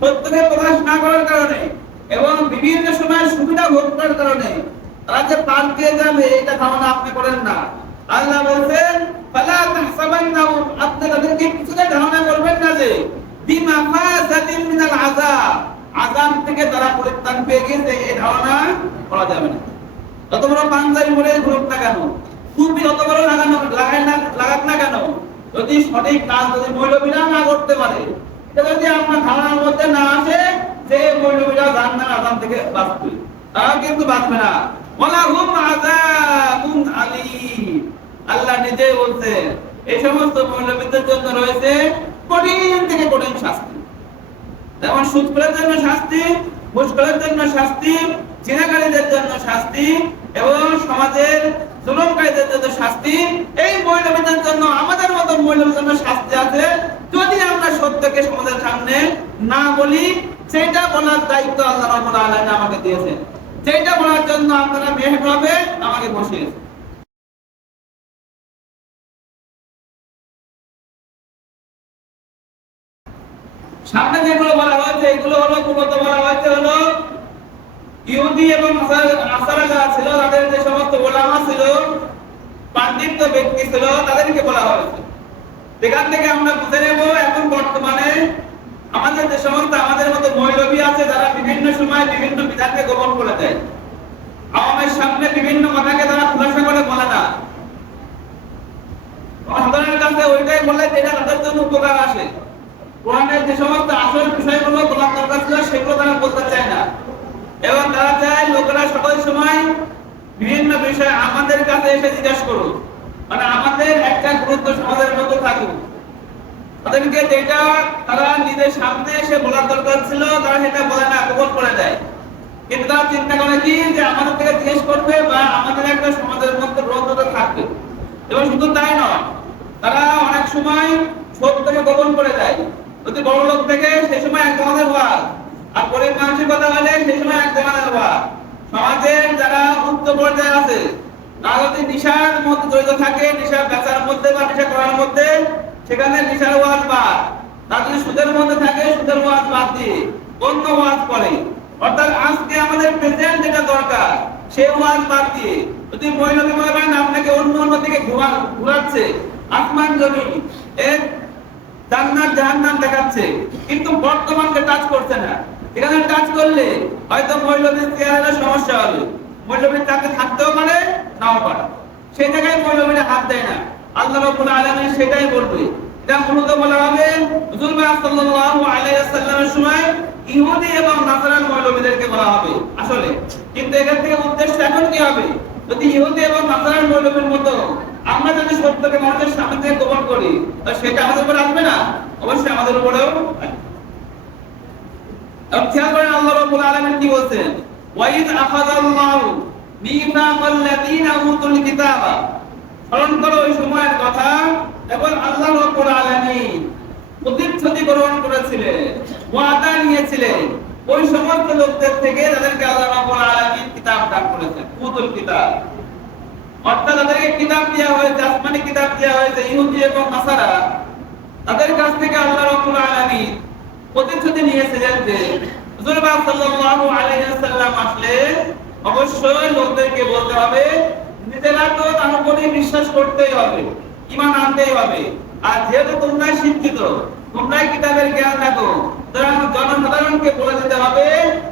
সত্যকে প্রকাশ না করার কারণে এবং বিভিন্ন সময় সুবিধা ভোগ করার কারণে তারা যে পার দিয়ে যাবে, এটা ধারণা আপনি করেন না। আল্লাহ বলছেন আপনি তাদেরকে কিছুতে ধারণা করবেন না যে পাঞ্জাবি ঘুরুক না কেন, যদি সঠিক কাজ যদি মৌলবীরা না করতে পারে যদি আপনার ধারণার মধ্যে না আসে মৌলবীরা থেকে বাঁচবে। তারা কিন্তু বাঁচবে না। আল্লাহ বলছে এই সমস্ত মৌলবীদের জন্য রয়েছে কঠিন থেকে কঠিন শাস্তি। যেমন সুৎকরের জন্য শাস্তি মুশকরের জন্য শাস্তি জিনাকারীদের জন্য শাস্তি এবং সমাজের জুলুমকারীদের জন্য শাস্তি, এই মহিলাদের জন্য, আমাদের মতো মহিলাদের জন্য শাস্তি আছে। যদি আমরা সত্যকে সমাজের সামনে না বলি সেটা বলার দায়িত্ব আল্লাহ রাব্বুল আলামিন আমাকে দিয়েছেন। যেটা বলার জন্য আপনারা মেহরবে আমাকে বসিয়েছেন সামনে যেগুলো বলা হয়েছে, এগুলো হলো মূলত বলা হয়েছে হলো ইহুদি এবং যারা ছিল, তাদের যে সমস্ত গোলামা ছিল, পাণ্ডিত্য ব্যক্তি ছিল, তাদেরকে বলা হয়েছে। সেখান থেকে আমরা বুঝে নেব, এখন বর্তমানে আমাদের যে সমস্ত, আমাদের মতো মৌলবী আছে, যারা বিভিন্ন সময় বিভিন্ন বিধানকে গোপন করে দেয়। আওয়ামের সামনে বিভিন্ন কথাকে তারা খুলাসা করে বলে না। সাধারণের কাছে ওইটাই বলে যেটা তাদের জন্য উপকার আসে। কোরআনের যে সমস্ত আসল বিষয়গুলো বলার দরকার ছিল, সেগুলো তারা বলতে চায় না। এবং তারা চায় লোকেরা সকল সময় বিভিন্ন বিষয় আমাদের কাছে এসে জিজ্ঞাসা করুক। মানে আমাদের একটা গুরুত্ব সমাজের মধ্যে থাকুক। তাদেরকে যেটা তারা নিজের সামনে এসে বলার দরকার ছিল, তারা সেটা বলে না, গোপন করে দেয়। কিন্তু তারা চিন্তা করে কি যে আমাদের থেকে জিজ্ঞেস করবে বা আমাদের একটা সমাজের মধ্যে রোধতা থাকবে। এবং শুধু তাই নয়, তারা অনেক সময় সত্যকে গোপন করে দেয়। যদি বড় লোক থেকে সময় এক ধরনের আর গরিব মানসিকতা হলে সেই সময় এক ধরনের হওয়া সমাজের যারা উচ্চ পর্যায়ে আছে, তারা যদি নিশার মধ্যে জড়িত থাকে নিশা বেচার মধ্যে বা নেশা করার মধ্যে, সেখানে নিশার ওয়াজ বাদ। তারা যদি সুদের মধ্যে থাকে, সুদের ওয়াজ বাদ দিয়ে অন্য ওয়াজ করে। অর্থাৎ আজকে আমাদের প্রেজেন্ট যেটা দরকার সেই ওয়াজ বাদ দিয়ে যদি মহিলাকে মনে করেন আপনাকে অন্য অন্য দিকে ঘুরা ঘুরাচ্ছে, আসমান জমি, এর জান্নাত জাহান্নাম দেখাচ্ছে, কিন্তু বর্তমানকে টাচ করছে না। এখানে টাচ করলে হয়তো মৌলবীর চেহারা সমস্যা হবে। মৌলবীর তাকে থাকতেও পারে, নাও পারে। সেই জায়গায় মৌলবীরা হাত দেয় না। আল্লাহ রাব্বুল আলামিন সেটাই বলবে। এটা মূলত বলা হবে হুজুর সাল্লাল্লাহু আলাইহি ওয়াসাল্লামের সময় ইহুদি এবং নাসারান মৌলবীদেরকে বলা হবে। আসলে, কিন্তু এখান থেকে উদ্দেশ্য এখন কি হবে? যদি ইহুদি এবং নাসারান মৌলবীর মতো আমরা যদি সত্যকে মানুষের সামনে গোপন করি, তা সেটা আমাদের উপরে আসবে না? অবশ্যই আমাদের উপরেও এবং খেয়াল করেন আল্লাহ রাব্বুল আলামিন কি বলছেন? ওয়াইদ আখাযাল্লাহু মিসাকাল লাযীনা উতুল কিতাবা। স্মরণ করো ওই সময়ের কথা, এবং আল্লাহ রাব্বুল আলামিন প্রতিশ্রুতি গ্রহণ করেছিলেন, ওয়াদা নিয়েছিলেন। ওই সমস্ত লোকদের থেকে যাদেরকে আল্লাহ রাব্বুল আলামিন কিতাব দান করেছেন, উতুল কিতাব। অর্থাৎ তাদেরকে কিতাব দেওয়া হয়েছে, আসমানি কিতাব দেওয়া হয়েছে, ইহুদি এবং নাসারা। তাদের কাছ থেকে আল্লাহ রাব্বুল আলামিন প্রতিশ্রুতি নিয়েছিলেন যে জনসাধারণকে বলে দিতে হবে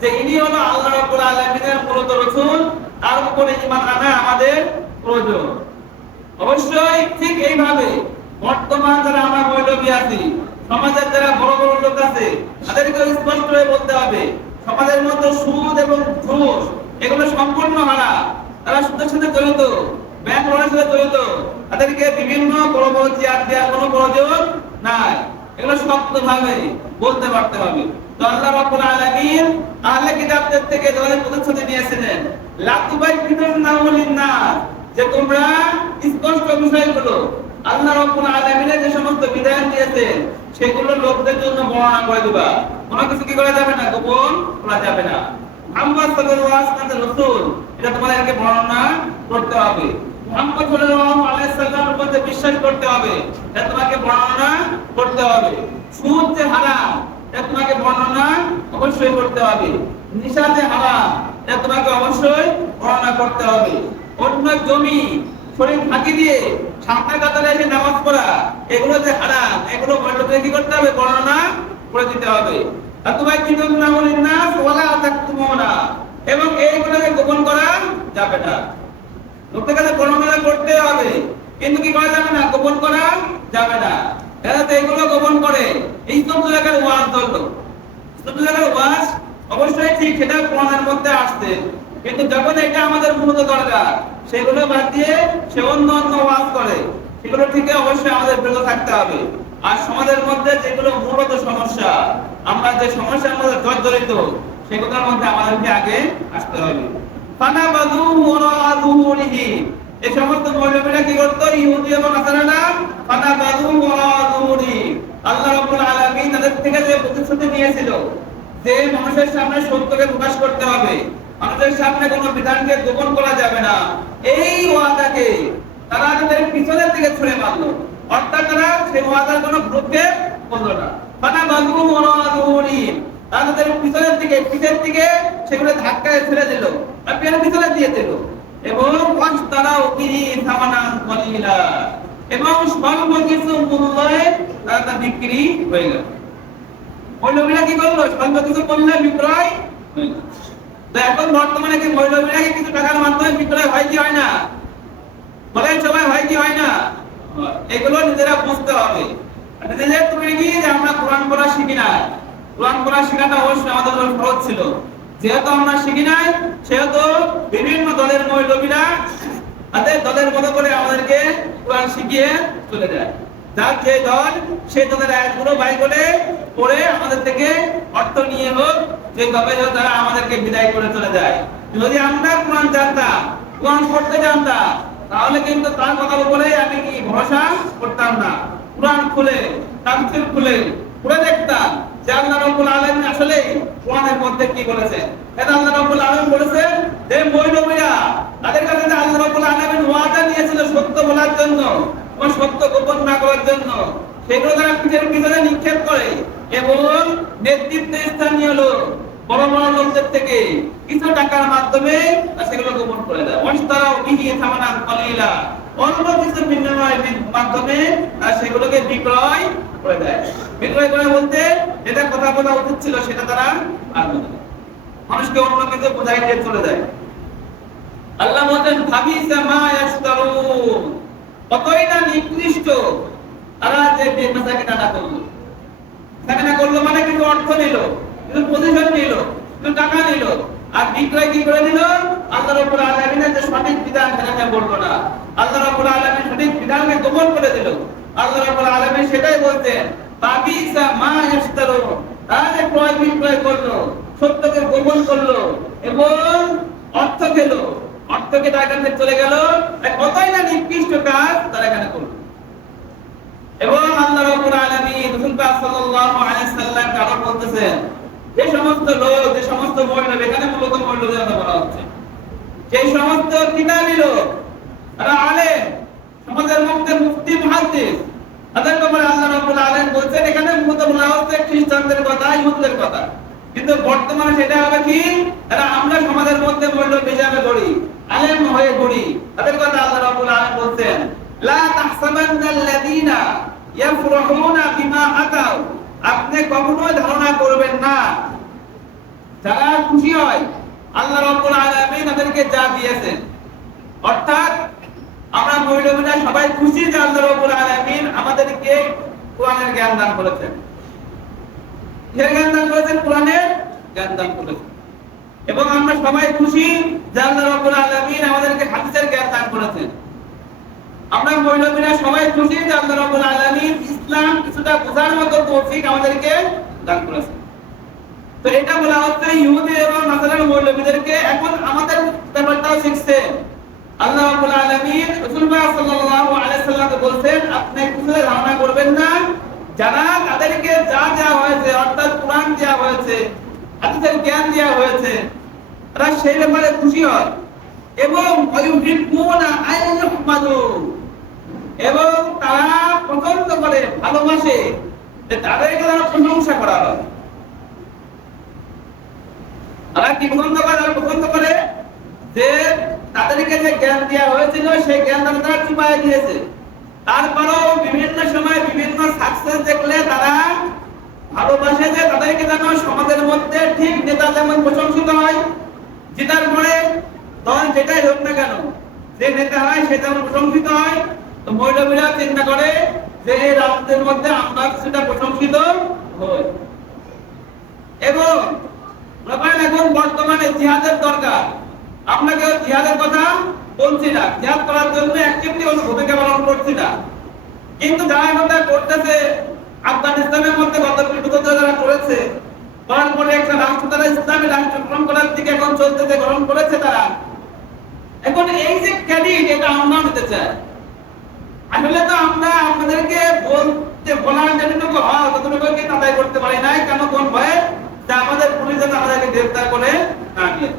যে ইনি হলো আল্লাহ রাব্বুল আলামিনের মূলত রাসূল, তার উপরে ঈমান আনা আমাদের প্রয়োজন। অবশ্যই ঠিক এইভাবে বর্তমান যারা আমরা মৌলবী আছি সমাজের যারা বড় বড় লোক আছে তাদেরকে স্পষ্ট হয়ে বলতে হবে, সমাজের মধ্যে সুদ এবং ঘুষ, এগুলো সম্পূর্ণ হারা তারা সুদের সাথে জড়িত, ব্যাংক লোনের সাথে জড়িত, তাদেরকে বিভিন্ন বড় বড় চেয়ার দেওয়ার কোনো প্রয়োজন নাই। এগুলো শক্ত ভাবে বলতে পারতে হবে। তো আল্লাহ রাব্বুল আলামিন আহলে কিতাবদের থেকে যাদের প্রতিশ্রুতি নিয়েছিলেন লাতুবাই বিদুন নামলিন না যে তোমরা স্পষ্ট বিষয়গুলো আল্লাহ রাব্বুল আলামিনের যে সমস্ত বিধান দিয়েছেন, সেগুলো লোকদের জন্য বর্ণনা করে দিবা। কোনো কিছু কি করা যাবে না? গোপন করা যাবে না। মুহাম্মদ সাল্লাল্লাহু আলাইহি ওয়াসাল্লাম রাসূল, এটা তোমাদেরকে বর্ণনা করতে হবে। মুহাম্মদ সাল্লাল্লাহু আলাইহি সাল্লামের উপরে বিশ্বাস করতে হবে, এটা তোমাকে বর্ণনা করতে হবে। সুদ যে হারাম, এটা তোমাকে বর্ণনা অবশ্যই করতে হবে। নিশা হারাম, এটা তোমাকে অবশ্যই বর্ণনা করতে হবে। অন্য জমি শরীর ফাঁকি দিয়ে সামনে কাতারে এসে নামাজ পড়া, এগুলো যে হারাম, এগুলো মণ্ডপে কি করতে হবে? বর্ণনা করে দিতে হবে। আর তোমায় কি না বলেন না সোলা থাকতুমো না এবং এইগুলোকে গোপন করা যাবে না। লোকের কাছে বর্ণনা করতে হবে। কিন্তু কি করা যাবে না? গোপন করা যাবে না। এরা তো এগুলো গোপন করে। এই সব জায়গার ওয়াজ ধরলো সব জায়গার ওয়াজ অবশ্যই ঠিক, সেটা কোরআনের মধ্যে আসছে। কিন্তু যখন এটা আমাদের মূলত দরকার, সেগুলো বাদ দিয়ে সে অন্য অন্য ওয়াজ করে, সেগুলো থেকে অবশ্যই আমাদের বিরত থাকতে হবে। আর সমাজের মধ্যে যেগুলো মূলত সমস্যা, আমরা যে সমস্যার মধ্যে জর্জরিত সেগুলোর মধ্যে আমাদেরকে আগে আসতে হবে। সামনে সত্যকে প্রকাশ করতে হবে। মানুষের সামনে কোনো বিধানকে গোপন করা যাবে না। এই ওয়াদাকে তারা তাদের পিছনের দিকে ছুঁড়ে মারলো। অর্থাৎ তারা সেই ওয়াদার কোনো গ্রুপকে বলল না। তাদের পিছনের দিকে পিছের দিকে সেগুলো ধাক্কায় ছেড়ে দিল পিছনে দিয়ে দিল। এবং তারা ওকিরি সামানা কলিলা। এবং স্বল্প কিছু মূল্যে তারা তা বিক্রি হয়ে গেল। মৌলবীরা কি করল? স্বল্প কিছু মূল্যে বিক্রয় হয়ে গেল। যে আমরা শিখি নাই? সেহেতু বিভিন্ন দলের মৌলবীরা তাদের দলের মতো করে আমাদেরকে কোরআন শিখিয়ে চলে যায়। যার যে দল, সেই দলের আয়াতগুলো বাই করে পড়ে আমাদের থেকে অর্থ নিয়ে হোক যে তবে তারা আমাদেরকে বিদায় করে চলে যায়। যদি আমরা কোরআন জানতাম, কোরআন পড়তে জানতাম, তাহলে কিন্তু তার কথার উপরে আমি কি ভরসা করতাম না। কোরআন খুলে, তাফসীর খুলে, পড়ে দেখতাম যে আল্লাহ রাব্বুল আলামিন আসলে কোরআনের মধ্যে কি বলেছেন। এটা আল্লাহ রাব্বুল আলামিন বলেছেন যে মহিলারা তাদের কাছে যে আল্লাহ রাব্বুল আলামিন ওয়াদা নিয়েছিল সত্য বলার জন্য সত্য গোপন না করার জন্য, সেগুলো তারা পিছনে নিক্ষেপ করে এবং নেতৃত্ব স্থানীয় লোক বড় বড় লোকদের থেকে কিছু টাকার মাধ্যমে সেগুলো গোপন করে দেয়। কলিলা, অল্প কিছু বিনিময়ের মাধ্যমে সেগুলোকে বিক্রয় করে দেয়। বিক্রয় করে বলতে যেটা কথা বলা উচিত ছিল সেটা তারা আর মানুষকে অন্য কিছু বোঝাই দিয়ে চলে যায়। আল্লাহ বলেন, ভাবিসা মা কতই না নিকৃষ্ট তারা যে টাকা করল মানে কিছু অর্থ নিল কিছু পজিশন নিল কিছু টাকা নিল। আর বিক্রয় কি করে দিল? আল্লাহ রাব্বুল আলামিনের যে সঠিক বিধান সেটাকে বলব না। আল্লাহ রাব্বুল আলামিন সঠিক বিধানকে গোপন করে দিল। আল্লাহ রাব্বুল আলামিন সেটাই বলতেন বাবিসা মা ইয়াশতারুন তারা যে ক্রয় বিক্রয় করল, সত্যকে গোপন করল এবং অর্থ খেল অর্থকে তার এখান থেকে চলে গেল। কতই না নিকৃষ্ট কাজ তারা এখানে করল। এবং আল্লাহ রাব্বুল আলামিন পাক সাল্লাল্লাহু আলাইহি সাল্লাম আরও বলতেছেন, যে সমস্ত লোক, যে সমস্ত মহিলা, এখানে মূলত মহিলাদের কথা বলা হচ্ছে। যে সমস্ত কিতাবী লোক তারা আলেম, সমাজের মধ্যে মুফতি, মুহাদ্দিস তাদের ব্যাপারে আল্লাহ রাব্বুল আলামিন বলছেন, এখানে মূলত বলা হচ্ছে খ্রিস্টানদের কথা, ইহুদিদের কথা। কিন্তু বর্তমানে সেটা হবে কি? তারা আমরা সমাজের মধ্যে মূল্য হিসাবে গড়ি, আলেম হয়ে গড়ি। তাদের কথা আল্লাহ রাব্বুল আলামিন বলছেন, লা তাহসাবান্নাল্লাযীনা আপনি কখনোই ধারণা করবেন না। যারা খুশি হয়, আল্লাহ রাব্বুল আলামিন যা দিয়েছেন। অর্থাৎ আমরা মহিলারা সবাই খুশি যে আল্লাহ রাব্বুল আলামিন আমাদেরকে কোরআনের জ্ঞান দান করেছেন। কিসের জ্ঞান দান করেছেন? কোরআনের জ্ঞান দান করেছেন। এবং আমরা সবাই খুশি যে আল্লাহ আলামিন আমাদেরকে হাদিসের জ্ঞান দান করেছেন। আমরা মহিলারা সবাই খুশি যে আল্লাহ রাব্বুল ইসলাম কিছুটা বোঝার মতো তৌফিক আমাদেরকে দান করেছেন। তো এটা বলা হচ্ছে ইহুদি এবং এখন আমাদের ব্যাপারটাও শিখছে। আল্লাহ আপনি তাদেরকে যা হয়েছে, অর্থাৎ কোরআন দেওয়া হয়েছে জ্ঞান দেওয়া হয়েছে, তারা সেই ব্যাপারে খুশি হয়। এবং এবং তারা পছন্দ করে ভালোবাসে যে তাদেরকে তারা প্রশংসা করা হয়। তারা কি পছন্দ করে? তারা পছন্দ করে যে তাদেরকে যে জ্ঞান দেওয়া হয়েছিল, সেই জ্ঞান তারা তারা চুপায় দিয়েছে তারপরেও বিভিন্ন সময় বিভিন্ন সাকসেস দেখলে তারা ভালোবাসে যে তাদেরকে যেন সমাজের মধ্যে ঠিক নেতা যেমন প্রশংসিত হয় জেতার পরে দল যেটাই হোক না কেন, যে নেতা হয় সে যেমন প্রশংসিত হয় তো মহিলারা চিন্তা করে যে এই রাষ্ট্রের মধ্যে আমরা সেটা প্রশংসিত হই। এবং এখন বর্তমানে জিহাদের দরকার। আপনাকে জিহাদের কথা বলছি না। জিহাদ করার জন্য অ্যাক্টিভলি কোনো ভূমিকা পালন করছি না। কিন্তু যারা এটা করতেছে, আফগানিস্তানের মধ্যে গত বিগত যারা করেছে করার পরে একটা রাষ্ট্র তারা ইসলামী রাষ্ট্র গ্রহণ করার দিকে এখন চলতেছে গ্রহণ করেছে তারা। এখন এই যে ক্রেডিট এটা আমরা নিতে চাই। আসলে তো আমরা আপনাদেরকে বলতে বলার যেটুকু হয় ততটুকু কি তাদের করতে পারি নাই। কেন কোন ভয়ে? যে আমাদের পুলিশ যেন আমাদেরকে গ্রেফতার করে নিয়ে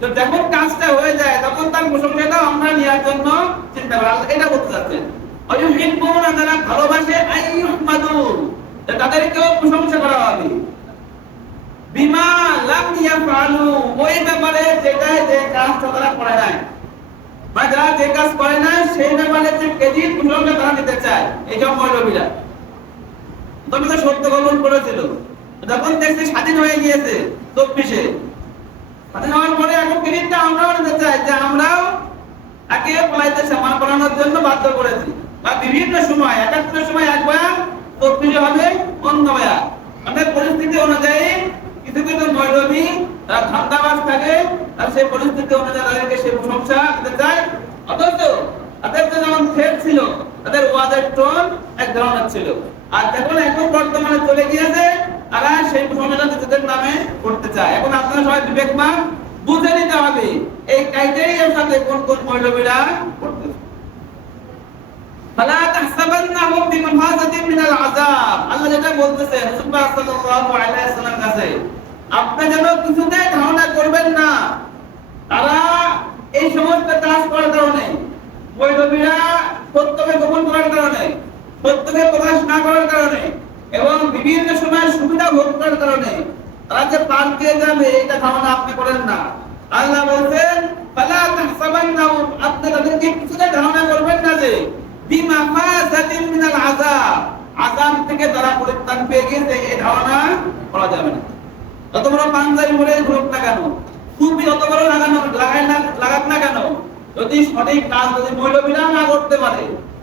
তো যখন কাজটা হয়ে যায়, তখন তার প্রশংসাটা আমরা নেওয়ার জন্য চিন্তা করি। এটা করতে চাচ্ছেন। অয়ুহিব্বুনা, যারা ভালোবাসে আইয়ুহমাদু তাদেরকেও প্রশংসা করা হবে। বিমা লাম ইয়াফআলু, ওই ব্যাপারে যেটা যে কাজটা তারা করে নাই। বা যারা যে কাজ করে না, সেই ব্যাপারে যে ক্রেডিট প্রসঙ্গে তারা দিতে চায়, এই সব মৌলবীরা। তবে তো সত্য গোপন করেছিল। যখন দেখছে স্বাধীন হয়ে গিয়েছে চব্বিশে, স্বাধীন হওয়ার পরে এখন ক্রেডিটটা আমরাও নিতে চাই, যে আমরাও একে পলাইতে সামান করানোর জন্য বাধ্য করেছি। বা বিভিন্ন সময়, একাত্তরের সময় এক বয়ান চব্বিশে হবে বয়ান অনেক পরিস্থিতি অনুযায়ী কিছু কিছু মৌলবী তারা ধান্দাবাজ থাকে আর সেই পরিস্থিতি অনুযায়ী তাদেরকে সে প্রশংসা দিতে চায়। অথচ তাদের যে যেমন থ্রেট ছিল, তাদের ওয়াজের টোন এক ধরনের ছিল। আর যখন এখন বর্তমানে চলে গিয়েছে, তারা সেই প্রশংসাটা নিজেদের নামে করতে চায়। এখন আপনারা সবাই বিবেকমান বুঝে নিতে হবে, এই ক্রাইটেরিয়ার সাথে কোন কোন মৌলবীরা করতেছে ফালা তাহসাবান্নাহুম বিমাফাজাতিন মিনাল আযাব। আল্লাহ যেটা বলতেছে রাসূলুল্লাহ সাল্লাল্লাহু আলাইহি ওয়াসাল্লাম কাছে আপনি যেন কিছুতে ধারণা করবেন না, তারা এই সমস্ত কাজ করার কারণে, বৈধবীরা সত্যকে গোপন করার কারণে সত্যকে প্রকাশ না করার কারণে এবং বিভিন্ন সময় সুবিধা ভোগ করার কারণে, তারা যে পার পেয়ে যাবে, এটা ধারণা আপনি করেন না। আল্লাহ বলছেন, ফালা তাহসাবান্নাহুম আপনি তাদেরকে কিছুতে ধারণা করবেন না যে বিমাফাজাতিন মিনাল আযাব আযাব থেকে তারা পরিত্রাণ পেয়ে গেছে, এই ধারণা করা যাবে না। বড় পাঞ্জাবি ঘুরুক না কেন? টুপি বড় লাগানো লাগায় না না কেন? যদি সঠিক কাজ, যদি মৌলবীরা না করতে পারে,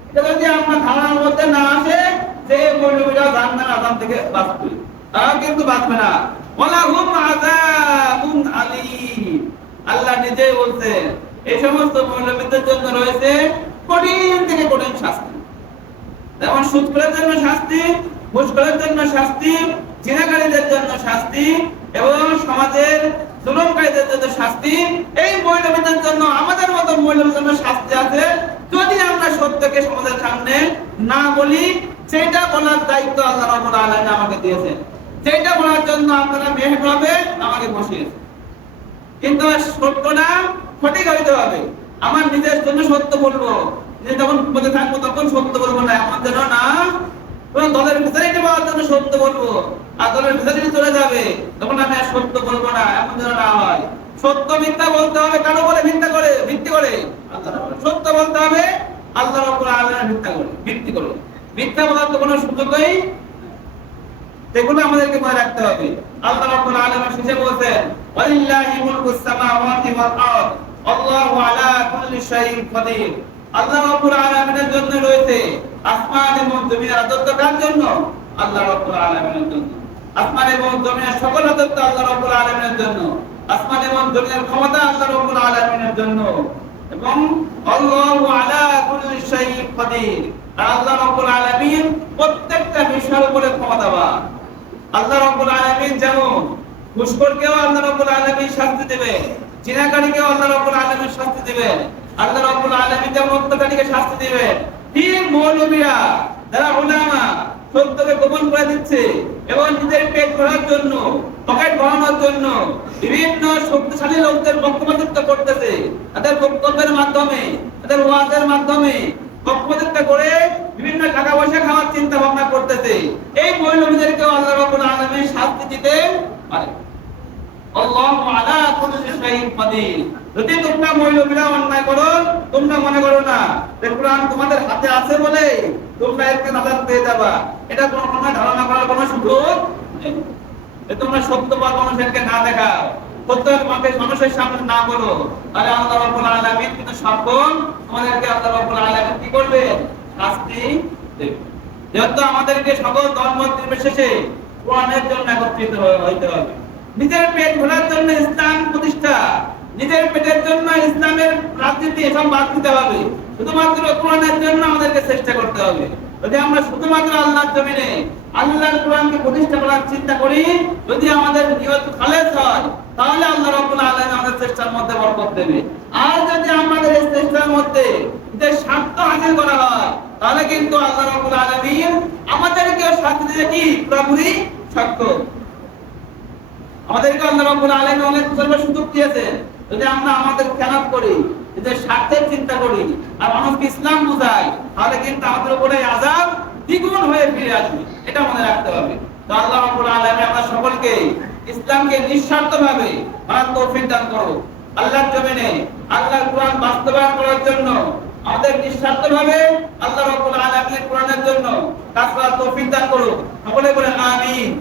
এটা যদি আপনার ধারণার মধ্যে না আসে যে মৌলবীরা থেকে বাঁচবে। তারা কিন্তু বাঁচবে না। আল্লাহ নিজেই বলছেন এই সমস্ত মৌলবীদের জন্য রয়েছে কঠিন থেকে কঠিন শাস্তি। যেমন সুদখোরের জন্য শাস্তি ঘুষখোরের জন্য শাস্তি, জিনাকারীদের জন্য শাস্তি এবং সমাজের জন্য শাস্তি, এই মহিলাদের জন্য, আমাদের মতো মহিলাদের জন্য শাস্তি আছে। যদি আমরা সত্যকে সমাজের সামনে না বলি সেটা বলার দায়িত্ব আল্লাহ আমাকে সেটা বলার জন্য আপনারা আমাকে কিন্তু সত্যটা সঠিক হইতে হবে। আমার নিজের জন্য সত্য বলব। যে যখন পদে থাকব, তখন সত্য বলব না আমার যেন না দলের ফেসিলিটি পাওয়ার জন্য সত্য বলব। আর দলের ফেসিলিটি চলে যাবে। তখন আমি আর সত্য বলব না, এমন যেন না হয়। সত্য মিথ্যা বলতে হবে, কেন বলে করে? ভিত্তি করে। সত্য বলতে হবে আল্লাহর উপর আল্লাহর মিথ্যা করে ভিত্তি মিথ্যা বলার তো কোনো সুযোগই এগুলো আমাদেরকে মনে রাখতে হবে। আল্লাহ রাব্বুল আলামিন শেষে ওয়ালিল্লাহি মুলকুস সামাওয়াতি ওয়াল আরদ, আল্লাহু আলা কুল্লি শাইইন কাদির। আল্লাহ রাব্বুল আলামিনের জন্য রয়েছে আসমান এবং জমিনের রাজত্ব জন্য। আল্লাহ রাব্বুল আলামিনের জন্য। এবং সকল আল্লাহ রাব্বুল আলামিনের জন্য, আসমান এবং জমিনের ক্ষমতা আল্লাহ রাব্বুল আলামিনের জন্য এবং আল্লাহু আলা কাদির। আল্লাহ রাব্বুল আলামিন প্রত্যেকটা বিষয়ের উপরে আল্লাহ রাব্বুল আলামিন যেমন আল্লাহ রাব্বুল আলামিন শাস্তি দেবে জিনাকারীকেও আল্লাহ রাব্বুল আলামিন শাস্তি দিবেন আল্লাহ রাব্বুল আলামিন যেমন অত্যাচারীকে শাস্তি দিবেন ঠিক মৌলবীরা, যারা উলামা সত্যকে গোপন করে দিচ্ছে এবং নিজের পেট ভরার জন্য, পকেট ভরানোর জন্য বিভিন্ন শক্তিশালী লোকদের পক্ষপাতিত্ব করতেছে। তাদের বক্তব্যের মাধ্যমে, তাদের ওয়াজের মাধ্যমে পক্ষপাতিত্ব করে বিভিন্ন টাকা পয়সা খাওয়ার চিন্তা ভাবনা করতেছে। এই মৌলবীদেরকেও আল্লাহ রাব্বুল আলামিন শাস্তি দিতে পারে। তোমরা মনে করো না যে তোমাদের হাতে আছে বলে তোমরা একে নাজাত পেয়ে যাবা। এটা কোনো ধারণা করার কোনো সুযোগ তোমরা না দেখাও। সত্যের মাকে মানুষের সামনে না করো। আল্লাহ রাব্বুল আলামিন কিন্তু সকল তোমাদেরকে আল্লাহ রাব্বুল আলামিন কি করবে? শাস্তি দেবে। যেহেতু আমাদেরকে সকল ধর্ম নির্বিশেষে কোরআনের জন্য একত্রিত হইতে হবে। নিজের পেট ভরার জন্য ইসলাম প্রতিষ্ঠা। নিজের পেটের জন্য ইসলামের রাজনীতি এসব বাদ দিতে হবে। শুধুমাত্র কোরআনের জন্য আমাদেরকে চেষ্টা করতে হবে। যদি আমরা শুধুমাত্র আল্লাহর জমিনে আল্লাহর কোরআনকে প্রতিষ্ঠা করার চিন্তা করি, যদি আমাদের নিয়ত খালেস হয়, তাহলে আল্লাহ রাব্বুল আলামিন আমাদের চেষ্টার মধ্যে বরকত দেবে। আর যদি আমাদের এই চেষ্টার মধ্যে যে স্বার্থ হাসিল করা হয়, তাহলে কিন্তু আল্লাহ রাব্বুল আলামিন আমাদেরকে শাস্তি দিতে কি? পুরোপুরি সক্ষম আমাদেরকে আল্লাহ রাব্বুল আলামিন অনেক সুযোগ দিয়েছেন। যদি আমরা আমাদের খেলাপ করি যদি স্বার্থের চিন্তা করি। আর মানুষকে ইসলাম বুঝাই, তাহলে কিন্তু আমাদের উপরে আযাব দ্বিগুণ হয়ে ফিরে আসবে। এটা মনে রাখতে হবে। তো আল্লাহ আমরা সকলকে ইসলামকে দান করো আল্লাহর জমিনে কোরআন বাস্তবায়ন করার জন্য আমাদের নিঃস্বার্থভাবে আল্লাহ রাব্বুল আলামিনের কোরআনের জন্য কাজ করার তৌফিক দান করো সকলে বলেন, আমিন।